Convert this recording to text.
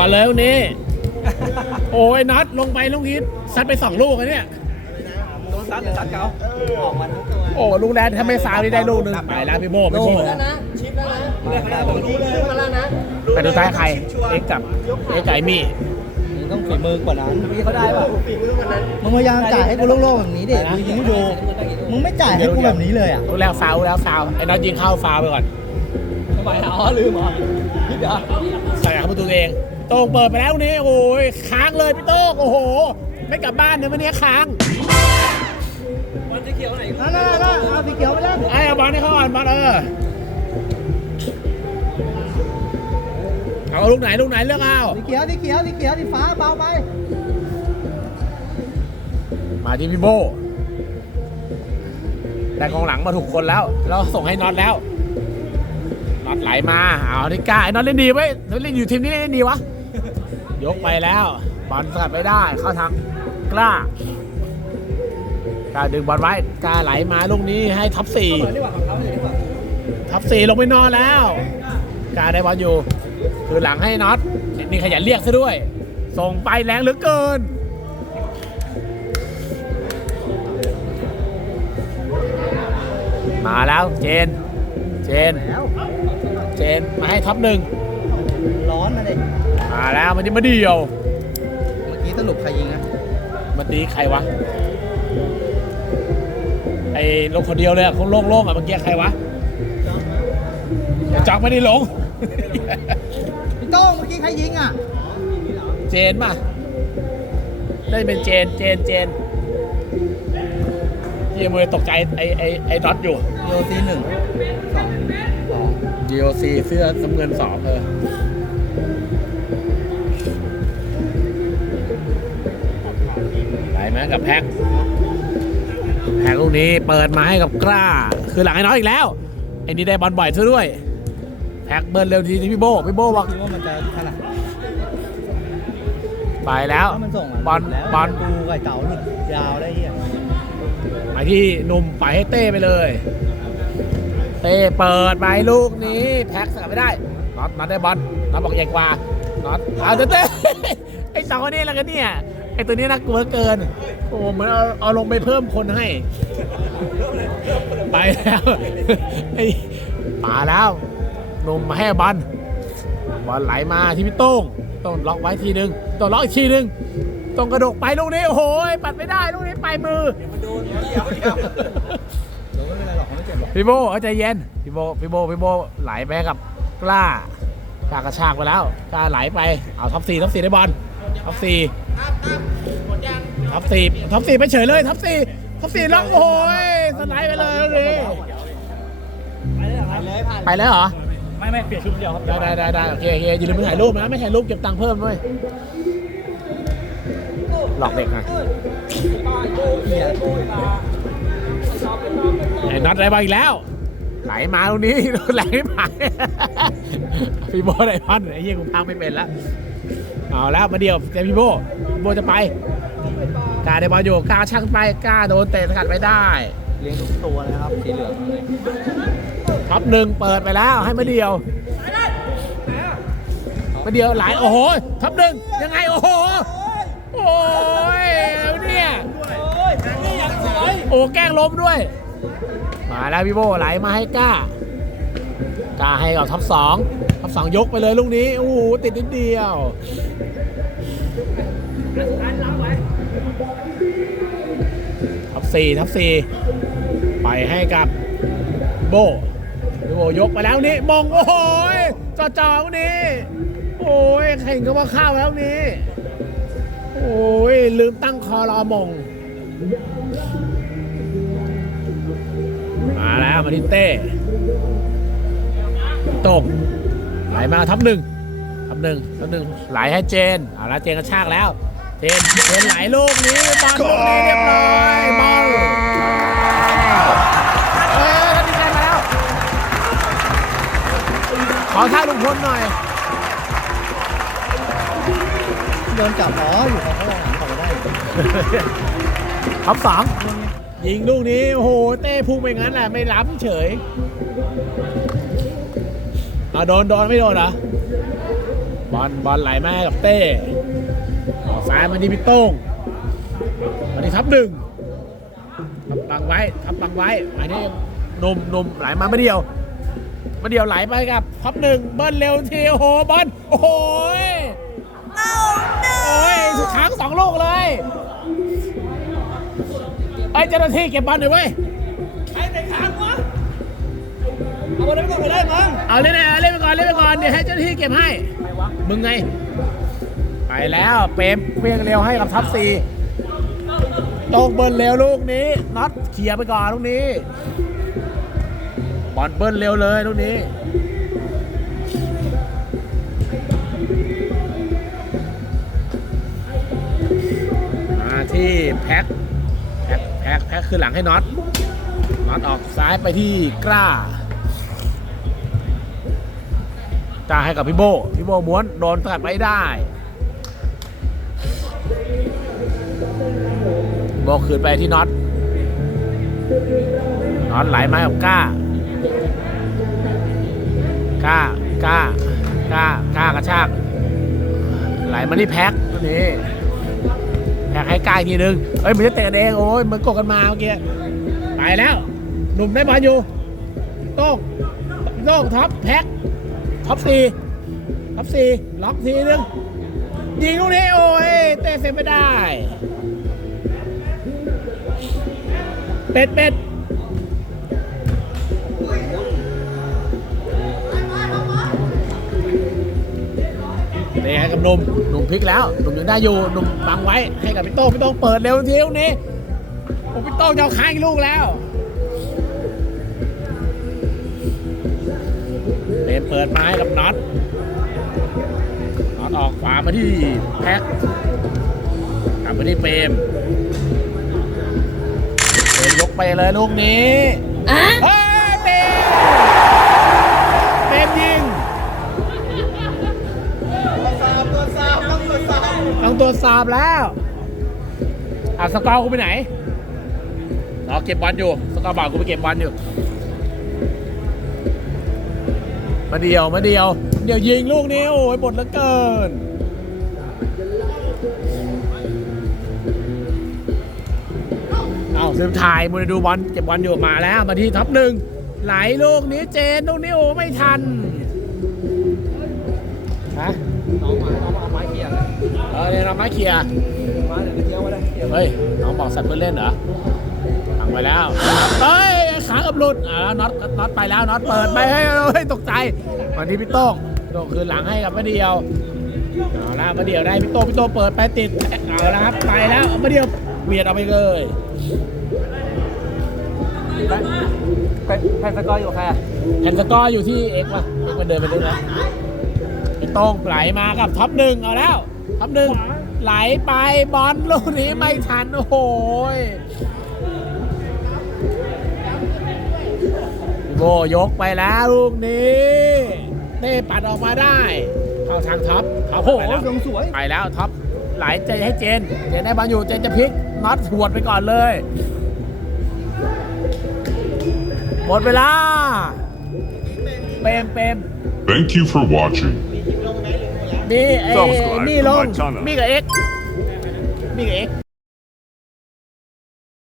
ก่อนเลยวันนี้โอ้ยน็อตลงไปลุงฮิตซัดไปสองลูกอะเนี่ย โดนซัดหรือซัดเขาออกมันโอ้ลุงแดนถ้าไม่ฟาวนี่ได้ลูกหนึงไปแล้วพี่โบพี่โบแล้วนะชิปแล้วนะเรียกใครนะผมดูเลยมาแล้วนะแต่ดูท้ายใครเอ็กกับเอ็กไก่มี่ต้องฝีมือกว่านั้นมีเขาได้ป่ะฝีมือวันนั้นมึงพยายามจ่ายให้กูโล่งๆแบบนี้ดิอะไรนะกูยิงให้ดูมึงไม่จ่ายให้กูแบบนี้เลยอะลูกแล้วฟาวลูกแล้วฟาวไอ้น็อตยิงเข้าฟาวไปก่อนทำไมอ๋อลืมเหรอคิดเหรอใส่เข้าประตูตัวเอง โต้งเปิดไปแล้ววันนี้โอ้ยค้างเลยพี่โต้งโอ้โห ไม่กลับบ้านเนี่ยวันนี้ค้างมันจะเกี่ยวไหนนั่นนั่นนั่นเอาสีเขียวไปแล้วไอ้เอาบอลให้เขาก่อนบอลเออเอาลูกไหนลูกไหนเลือกเอาสีเขียวสีเขียวสีเขียวสีฟ้าเบาไป มาที่พี่โบแต่กองหลังมาถูกคนแล้ว เราส่งให้น็อตแล้วน็อตไหลมา เอาที่กล้าไอ้น็อตเล่นดีไว้ยน็อตเล่นอยู่ทีมนี้เล่นดีวะ ยกไปแล้วบอลสกัดไม่ได้เข้าทางกล้ากล้าดึงบอลไว้กล้าไหลมาลูกนี้ให้ท็อปสี่ท็อปสี่ลงไปนอนแล้วกล้าได้บอลอยู่ คือหลังให้น็อตนี่ขยันเรียกซะด้วย ส่งไปแรงเหลือเกินมาแล้วเจน เจน เจน มาให้ท็อปหนึ่งร้อนนะเด็ก มาแล้วมันจะมาเดียว เมื่อกี้สรุปใครยิงนะมาตีใครวะ ไอ้ลงคนเดียวเลยอะคงโล่งๆอะเมื่อกี้ใครวะไอ้จ๊อกไม่ได้ลง พี่โต้งเมื่อกี้ใครยิงอะเจนป่ะได้เป็นเจน เจน เจนเฮียมือตกใจไอ้ไอ้ไอ้น็อตอยู่โยซีหนึ่งสองสอง GOC เสื้อน้ำเงินสองเออ กับแพ็คแพ็คลูกนี้เปิดมาให้กับกล้า คือหลังไอ้น้อยอีกแล้วไอ้นี่ได้บอลบ่อยซะด้วยแพ็คเบิร์นเร็วทีที่พี่โบพี่โบบอกคิดว่ามันจะขนาดไปแล้วถ้ามันส่งะบอลแล้วบอลกูไก่เต่าหลุดยาวได้เฮียไปที่หนุ่มไปให้เต้ไปเลย เต้เปิดไปลูกนี้ แพ็คสกัดไม่ได้น็อตน็อตได้บอลน็อตบอกใหญ่กว่าน็อตเอาเต้เต้ไอ้สองคนนี้แล้วกันเนี่ย ไอ้ตัวนี้น่ากลัวเกิน โอ้เหมือนเอาเอาลงไปเพิ่มคนให้ ไปแล้วไอ้มาแล้วหนุ่มมาให้บอลบอลไหลมาที่พี่โต้งต้องล็อกไว้ทีนึงต้องล็อกอีกทีนึงต้องกระดกไปลูกนี้โอ้โหปัดไม่ได้ลูกนี้ไปมือมันโดนเกี่ยวเกี่ยวเดี๋ยวไม่เป็นไรหรอกเขาไม่เจ็บหรอกพี่โบเอาใจเย็นพี่โบพี่โบพี่โบไหลไปกับกล้ากล้ากระชากไปแล้วกล้าไหลไปเอาท็อปสี่ท็อปสี่ได้บอลท็อปสี่ ท็อปสี่ท็อปสี่ไปเฉยเลยท็อปสี่ท็อปสี่ล็อกโอ้ยสไลด์ไปเลยเลยไปเลยผ่านไปแล้วเหรอไม่ไม่เปลี่ยนชุดเดียวครับได้ได้ได้ได้โอเคโอเคอย่าลืมไปถ่ายรูปนะไม่ถ่ายรูปเก็บตังค์เพิ่มด้วยหลอกเด็กหน่อยเฮียไอ้น็อตได้บอลอีกแล้ว ไหลมาตรงนี้ไหลไม่ผ่านพี่โบได้บอลไอ้เหี้ยกูพังไม่เป็นแล้ว เอาแล้วมาเดียวแต่พี่โบพี่โบจะไปกล้าได้บอลอยู่กล้าช่างไปกล้าโดนเตะสกัดไม่ได้เลี้ยงทุกตัวเลยนะครับสีเหลืองเลยท็อปหนึ่งเปิดไปแล้วให้มาเดียว มาเดียวหลายโอ้โหท็อปหนึ่งยังไงโอ้โหโอ้ยเอาเนี่ยโอ้ยนี่ยังสวยโอ้แกล้งล้มด้วย มาแล้วพี่โบไหลมาให้กล้า กล้าให้กับท็อปสองท็อปสองยกไปเลยลูกนี้โอ้โหติดนิดเดียวท็อปสี่ท็อปสี่ไปให้กับโบโบยกไปแล้วนี้มงโอ้โหจอจอๆนี้โอ้ยเห็นก็ว่าเข้าวแล้วนี้โอ้ยลืมตั้งคอรอมงมาแล้วมาทิเต้ ตก ไหลมาทับหนึ่งทับหนึ่งทับหนึ่งไหลให้เจนเอาละเจนกระชากแล้ว เจนเจนไหลลูกนี้บอลลูกนี้เรียบร้อยบอลเอ้ยทันทีใจมาแล้ว ขอท่าลุงพลหน่อยโดนจับล้ออยู่เขาข้างหลังเขาไม่ได้ท็อปสองยิงลูกนี้โอ้โหเต้พุ่งไปงั้นแหละไม่ล้ำเฉยเอาโดนโดนไม่โดนเหรอบอลบอลไหลมาให้กับเต้ออกซ้ายมาที่พี่โต้งมาที่ทับหนึ่งทับบังไว้ทับบังไว้อันนี้นมนมไหลมาไม่เดียวมาเดียวไหลไปกับทับหนึ่งเบิ้ลเร็วทีโอ้โหบอลโอ้โหยโอ้ยสุดค้างสองลูกเลยไอ้เจ้าหน้าที่เก็บบอลหน่อยเว้ย เอาบอลไปก่อนก็ได้มั้งเอาเล่นๆเอาเล่นไปก่อนเล่นไปก่อนเดี๋ยวให้เจ้าหน้าที่เก็บให้มึงไง ไปแล้วเปรมเพียงเร็วให้กับทัพซีตรงเบิ้ลเร็วลูกนี้น็อตเคลียไปก่อนลูกนี้บอลเบิ้ลเร็วเลยลูกนี้มาที่แพ็คแพ็คแพ็คแพ็คคือหลังให้น็อตน็อตออกซ้ายไปที่กล้า จ่ายให้กับพี่โบพี่โบม้วนโดนตัดไปได้โบคืนไปที่น็อตน็อตไหลมากับก้าก้าก้าก้าก้ากระชากไหลมาที่แพ็คตัวนี้แพ็คให้ก้าอีกทีนึงเฮ้ยมันจะเตะเองโอ้ยมันกดกันมาเมื่อกี้ไปแล้ว หนุ่มได้บอลอยู่โต้งโต้งท็อปแพ็ค ท็อปสี่ท็อปสี่ล็อกทีนึงยิงลูกนี้โอ้ยเตะเซฟไม่ได้ เป็ดเป็ดเตะให้กับหนุ่มหนุ่มพลิกแล้วหนุ่มยังได้อยู่หนุ่มบังไว้ให้กับพี่โต้งพี่โต้งเปิดเร็วทีลูกนี้โอ้พี่โต้งจะเอาค้างอีกลูกแล้ว เปรมเปิดไม้กับน็อตน็อตออกขวามาที่แพ็คกลับมาที่เปรมเปรมยกไปเลยลูกนี้เฮ้ยเปรมเปรมยิงตัวสาวต้องตัวสาวต้องตรวจสอบแล้วอะสกอร์กูไปไหนรอเก็บบอลอยู่ สกอร์บอกกูไปเก็บบอลอยู่ มาเดียวมาเดียว เดี๋ยวยิงลูกนี้โอ้ยบดเหลือเกิน เอาเซฟถ่ายมูดูบอลเก็บบอลอยู่มาแล้วมาที่ท็อปหนึ่งไหลลูกนี้เจนลูกนี้โอ้ไม่ทันฮะน้องมาน้องมาเอาไม้เขี่ยเลยเออเนี่ยเราไม้เคลียมาเดี๋ยวไปเที่ยวมาได้เที่ยเฮ้ยน้องบอกสัตว์เพื่อนเล่นเหรอฟังไปแล้ว เฮ้ย ขากับหลุดอ่าน็อตน็อตไปแล้วน็อตเปิดไปเฮ้ยเฮ้ตกใจมาที่พี่โต้งโต้งคืนหลังให้กับมาเดียวเอาละมาเดียวได้พี่โต้งพี่โต้งเปิดไปติดเอาละครับไปแล้วมาเดียวเบียดเอาไปเลยแผ่นสกอร์อยู่ใครอะแผ่นสกอร์อยู่ที่เอ็กซ์ป่ะเอ็กซ์มันเดินไปเรื่อยๆพี่โต้งไหลมากับท็อปหนึ่งเอาแล้วท็อปหนึ่งไหลไปบอลลูกนี้ไม่ทันโอ้โหย โบยกไปแล้วลูกนี้เต้ปัดออกมาได้ เข้าทางท็อปท็อปโอ้โหไปแล้วลงสวยไปแล้วท็อปไหลใจให้เจน เจนได้บอลอยู่เจนจะพลิกน็อตหวดไปก่อนเลยหมดเวลาเปรมเปรม Thank you for watching. มีไอ้ Subscribe มี to ลง my channel มีกับเอ็กมีกับเอ็ก